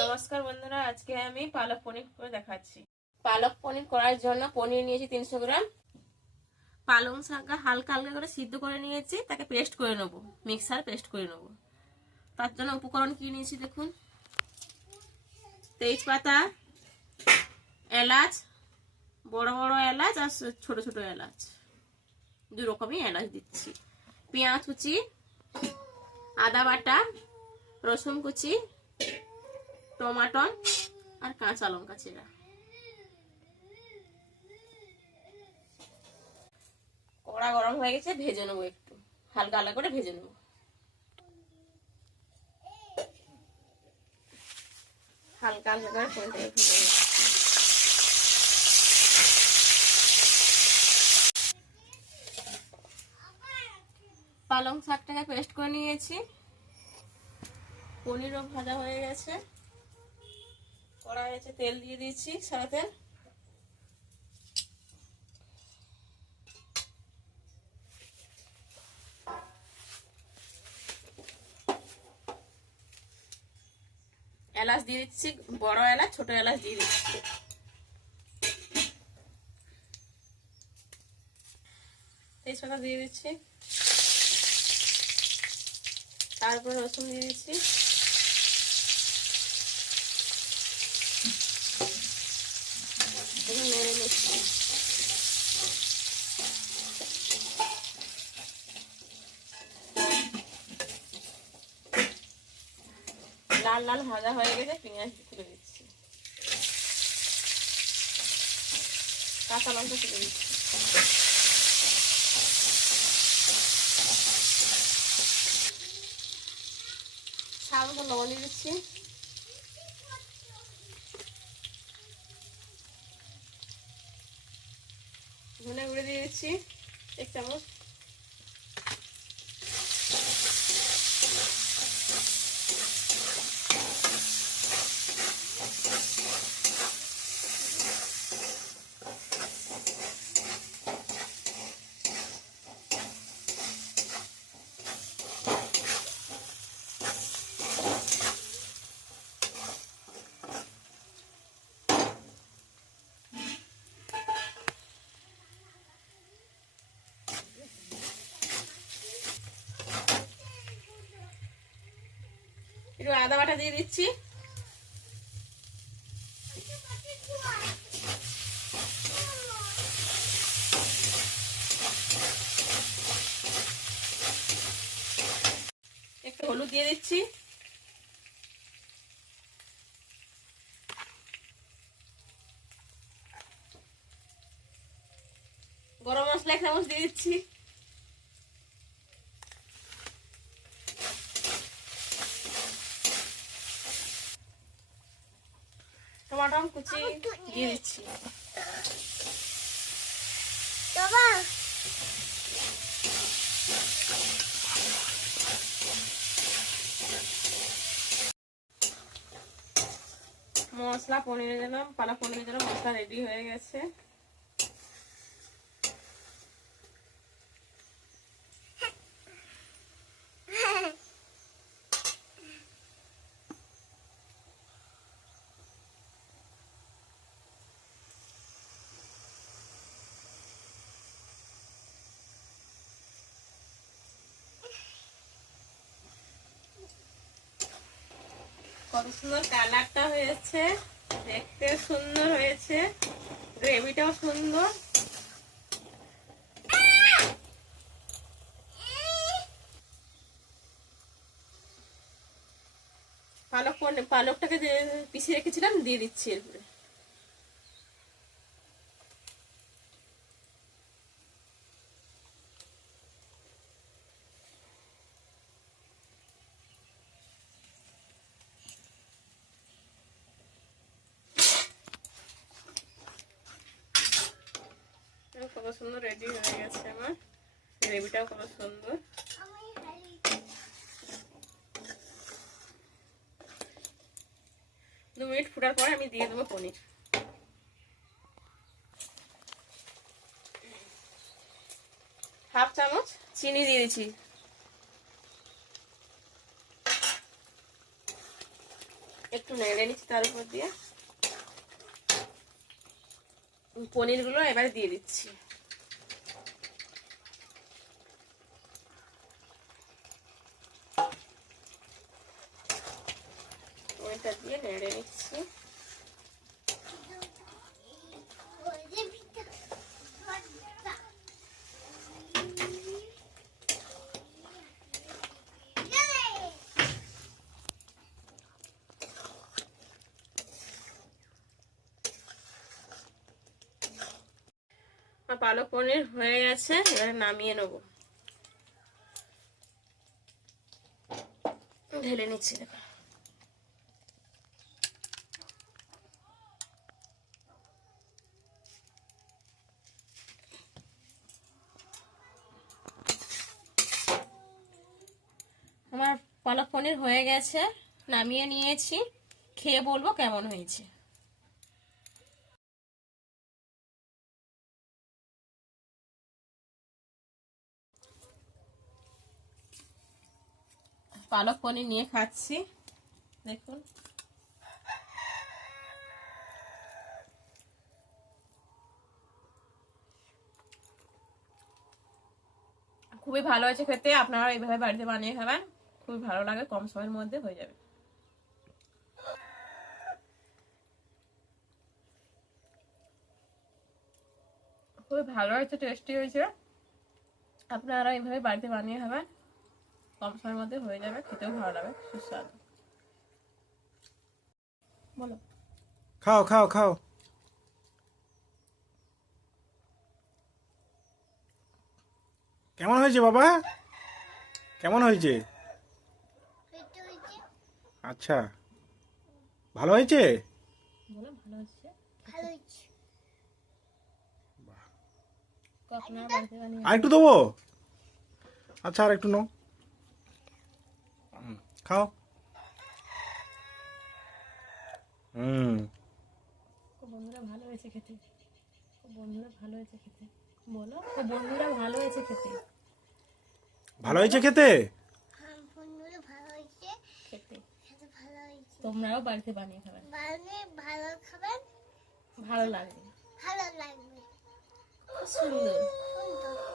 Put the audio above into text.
নমস্কার বন্ধুরা, আজকে আমি পালক পনির করে দেখাচ্ছি। পালক পনির করার জন্য পনির নিয়েছি তিনশো গ্রাম। পালং শাকটা হালকা হালকা করে সিদ্ধ করে নিয়েছি, তাকে পেস্ট করে নেব, মিক্সার পেস্ট করে নেব। তার জন্য উপকরণ কি নিয়েছি দেখুন? তেজপাতা, এলাচ, বড় বড় এলাচ আর ছোট ছোট এলাচ। দু রকমই এলাচ দিচ্ছি। পেঁয়াজ কুচি, আদা বাটা, রসুন কুচি টমাটন আর কাঁচা লঙ্কা চিরা কড়া গরম হয়ে গেছে, ভেজে নেব একটু। হালকা হালকা করে ভেজে নেব। হালকা করে ভেজে নেব। পালং শাকটাকে পেস্ট করে নিয়েছি। পনিরও ভাজা হয়ে গেছে। কড়াই আছে তেল দিয়ে দিচ্ছি সাথে। এলাচ দিয়ে দিচ্ছি, বড় এলাচ, ছোট এলাচ দিয়ে দিচ্ছি। তেজপাতা দিয়ে দিচ্ছি। তারপর রসুন দিয়ে দিচ্ছি একটু নেড়ে নিচ্ছি লাল লাল ভাজা হয়ে গেছে, পেঁয়াজ তুলে দিচ্ছি। কাঁচা লঙ্কা তুলে দিচ্ছি। মতো লবণ দিচ্ছি। ধনে গুঁড়ে দিয়ে দিচ্ছি, এক চামচ। একটু আদা বাটা দিয়ে দিচ্ছি। একটু হলুদ দিয়ে দিচ্ছি। গরম মশলা এক চামচ দিয়ে দিচ্ছি। টমাটো কুচি দিয়ে দিচ্ছি। মশলা পনিরে দিলাম পালা পনিরের দিলাম মশলা রেডি হয়ে গেছে। সুন্দর হয়েছে। দেখতে সুন্দর হয়েছে। সুন্দর। পালক পালকটাকে যে পিছিয়ে রেখেছিলাম দিয়ে দিচ্ছি এরপরে। কত সুন্দর রেডি হয়ে গেছে আমার। গ্রেভিটাও কত সুন্দর। দু মিনিট ফুটার পরে আমি দিয়ে দেবো পনির। হাফ চামচ চিনি দিয়ে দিচ্ছি। একটু নেড়ে নিচ্ছি তার উপর দিয়ে। পনিরগুলো এবারে দিয়ে দিচ্ছি। ওইটা দিয়ে নেড়ে নিচ্ছি। পালক পনির হয়ে গেছে, এবারে নামিয়ে নেব। ঢেলে নিচ্ছি আমার পালক পনির হয়ে গেছে, নামিয়ে নিয়েছি, খেয়ে বলব কেমন হয়েছে। পালক পনির নিয়ে খাচ্ছি। দেখুন। খুবই ভালো আছে খেতে। আপনারা এইভাবে বাড়িতে বানিয়ে খাবেন। খুবই ভালো লাগে, কম সময়ের মধ্যে হয়ে যাবে। খুবই ভালো হয়েছে টেস্টি হয়েছে। আপনারা এইভাবে বাড়িতে বানিয়ে খাবেন। কম সময়ের মধ্যে হয়ে যাবে খেতেও ভালো লাগবে সুস্বাদু। বলো। খাও খাও খাও। কেমন হয়েছে বাবা? কেমন হয়েছে? আচ্ছা। ভালো হয়েছে? আর একটু দেবো? আচ্ছা আর একটু নাও। খাও। হুম। ও বন্ধুরা ভালো হয়েছে খেতে। বন্ধুরা ভালো হয়েছে খেতে। বলো ও বন্ধুরা ভালো হয়েছে খেতে। ভালো হয়েছে খেতে? খেতে। তোমরাও বাড়িতে বানিয়ে খাবেন ভালো খাবেন। ভালো লাগবে। ভালো লাগবে। সুন্দর। সুন্দর।